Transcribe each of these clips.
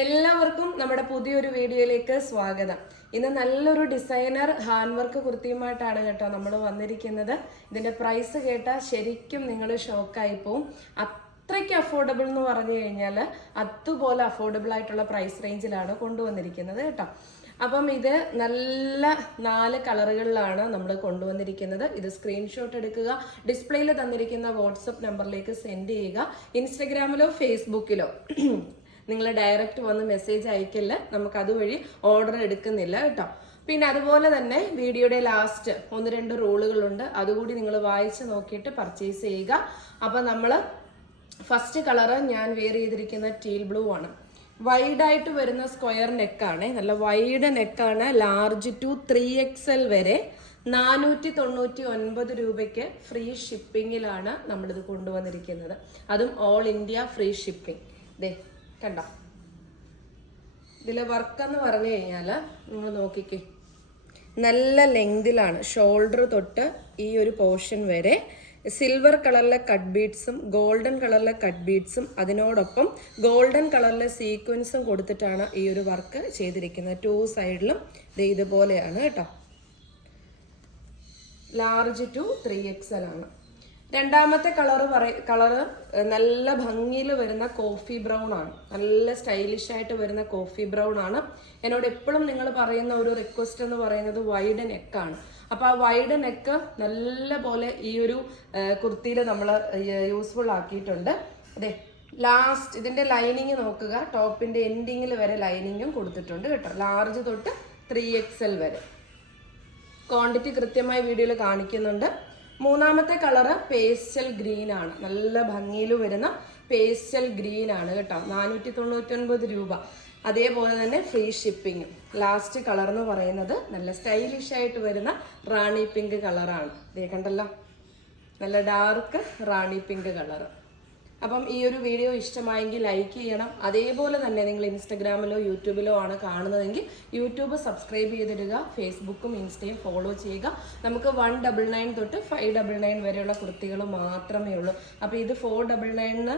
എല്ലാവർക്കും നമ്മുടെ പുതിയൊരു വീഡിയോയിലേക്ക് സ്വാഗതം. ഇന്ന് നല്ലൊരു ഡിസൈനർ ഹാൻഡ് വർക്ക് കുർത്തിയുമായിട്ടാണ് കേട്ടോ നമ്മൾ വന്നിരിക്കുന്നത്. ഇതിന്റെ പ്രൈസ് കേട്ടാൽ ശരിക്കും നിങ്ങൾ ഷോക്കായി പോവും. അത്രയ്ക്ക് അഫോർഡബിൾ എന്ന് പറഞ്ഞു കഴിഞ്ഞാൽ അതുപോലെ അഫോർഡബിൾ ആയിട്ടുള്ള പ്രൈസ് റേഞ്ചിലാണ് കൊണ്ടുവന്നിരിക്കുന്നത് കേട്ടോ. അപ്പം ഇത് നല്ല നാല് കളറുകളിലാണ് നമ്മൾ കൊണ്ടുവന്നിരിക്കുന്നത്. ഇത് സ്ക്രീൻഷോട്ട് എടുക്കുക ഡിസ്പ്ലേയിൽ തന്നിരിക്കുന്ന വാട്സപ്പ് നമ്പറിലേക്ക് സെൻഡ് ചെയ്യുക ഇൻസ്റ്റഗ്രാമിലോ ഫേസ്ബുക്കിലോ നിങ്ങൾ ഡയറക്റ്റ് വന്ന് മെസ്സേജ് അയക്കില്ല നമുക്ക് അതുവഴി ഓർഡർ എടുക്കുന്നില്ല കേട്ടോ. പിന്നെ അതുപോലെ തന്നെ വീഡിയോയുടെ ലാസ്റ്റ് ഒന്ന് രണ്ട് റൂളുകളുണ്ട്. അതുകൂടി നിങ്ങൾ വായിച്ച് നോക്കിയിട്ട് പർച്ചേസ് ചെയ്യുക. അപ്പം നമ്മൾ ഫസ്റ്റ് കളറ് ഞാൻ വെയർ ചെയ്തിരിക്കുന്ന ടീൽ ബ്ലൂ ആണ്. വൈഡായിട്ട് വരുന്ന സ്ക്വയർ നെക്കാണ് നല്ല വൈഡ് നെക്കാണ് large to three X L വരെ നാനൂറ്റി തൊണ്ണൂറ്റി ഒൻപത് രൂപയ്ക്ക് ഫ്രീ ഷിപ്പിങ്ങിലാണ് നമ്മളിത് കൊണ്ടുവന്നിരിക്കുന്നത്. അതും ഓൾ ഇന്ത്യ ഫ്രീ ഷിപ്പിംഗ് ദേ കണ്ടോ? ഇതിലെ വർക്ക് എന്ന് പറഞ്ഞു കഴിഞ്ഞാൽ നിങ്ങൾ നോക്കിക്കേ. നല്ല ലെങ്തിലാണ് ഷോൾഡർ തൊട്ട് ഈ ഒരു പോർഷൻ വരെ സിൽവർ കളറിലെ കട്ട് ബീഡ്സും ഗോൾഡൻ കളറിലെ കട്ട് ബീഡ്സും അതിനോടൊപ്പം ഗോൾഡൻ കളറിലെ സീക്വൻസും കൊടുത്തിട്ടാണ് ഈ ഒരു വർക്ക് ചെയ്തിരിക്കുന്നത്. ടു സൈഡിലും ഇത് ഇതുപോലെയാണ് കേട്ടോ. ലാർജ് ടു ത്രീ എക്സൽ ആണ്. രണ്ടാമത്തെ കളറ് പറയ കളറ് നല്ല ഭംഗിയിൽ വരുന്ന കോഫി ബ്രൗൺ ആണ്. നല്ല സ്റ്റൈലിഷ് ആയിട്ട് വരുന്ന കോഫി ബ്രൗൺ ആണ്. എന്നോട് എപ്പോഴും നിങ്ങൾ പറയുന്ന ഒരു റിക്വസ്റ്റ് എന്ന് പറയുന്നത് വൈഡ് നെക്കാണ് അപ്പോൾ ആ വൈഡ് നെക്ക് നല്ല പോലെ ഈ ഒരു കുർത്തിയിൽ നമ്മൾ യൂസ്ഫുൾ ആക്കിയിട്ടുണ്ട്. അതെ ലാസ്റ്റ് ഇതിന്റെ ലൈനിങ് നോക്കുക. ടോപ്പിന്റെ എൻഡിങ്ങിൽ വരെ ലൈനിങ്ങും കൊടുത്തിട്ടുണ്ട് കേട്ടോ. ലാർജ് തൊട്ട് ത്രീ എക്സ് വരെ. ക്വാണ്ടിറ്റി കൃത്യമായി വീഡിയോയിൽ കാണിക്കുന്നുണ്ട്. മൂന്നാമത്തെ കളറ് പേസ്റ്റൽ ഗ്രീൻ ആണ്. നല്ല ഭംഗിയിൽ വരുന്ന പേസ്റ്റൽ ഗ്രീൻ ആണ് കേട്ടോ. നാനൂറ്റി തൊണ്ണൂറ്റൊൻപത് രൂപ. അതേപോലെ തന്നെ ഫ്രീ ഷിപ്പിംഗ്. ലാസ്റ്റ് കളർ എന്ന് പറയുന്നത് നല്ല സ്റ്റൈലിഷ് ആയിട്ട് വരുന്ന റാണി പിങ്ക് കളറാണ്. ദേ കണ്ടല്ലോ? നല്ല ഡാർക്ക് റാണി പിങ്ക് കളറ്. അപ്പം ഈ ഒരു വീഡിയോ ഇഷ്ടമായെങ്കിൽ ലൈക്ക് ചെയ്യണം. അതേപോലെ തന്നെ നിങ്ങൾ ഇൻസ്റ്റഗ്രാമിലോ യൂട്യൂബിലോ ആണ് കാണുന്നതെങ്കിൽ യൂട്യൂബ് സബ്സ്ക്രൈബ് ചെയ്തിടുക. ഫേസ്ബുക്കും ഇൻസ്റ്റയും ഫോളോ ചെയ്യുക. നമുക്ക് വൺ ഡബിൾ നയൻ തൊട്ട് ഫൈവ് ഡബിൾ നയൻ വരെയുള്ള കുർത്തികൾ മാത്രമേ ഉള്ളൂ. അപ്പോൾ ഇത് ഫോർ ഡബിൾ നയനിന്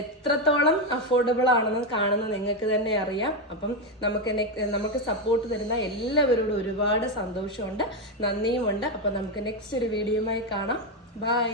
എത്രത്തോളം അഫോർഡബിൾ ആണെന്ന് കാണുന്നത് നിങ്ങൾക്ക് തന്നെ അറിയാം. അപ്പം നമുക്ക് നമുക്ക് സപ്പോർട്ട് തരുന്ന എല്ലാവരോടും ഒരുപാട് സന്തോഷമുണ്ട്. നന്ദിയുമുണ്ട്. അപ്പം നമുക്ക് നെക്സ്റ്റ് ഒരു വീഡിയോയുമായി കാണാം. ബൈ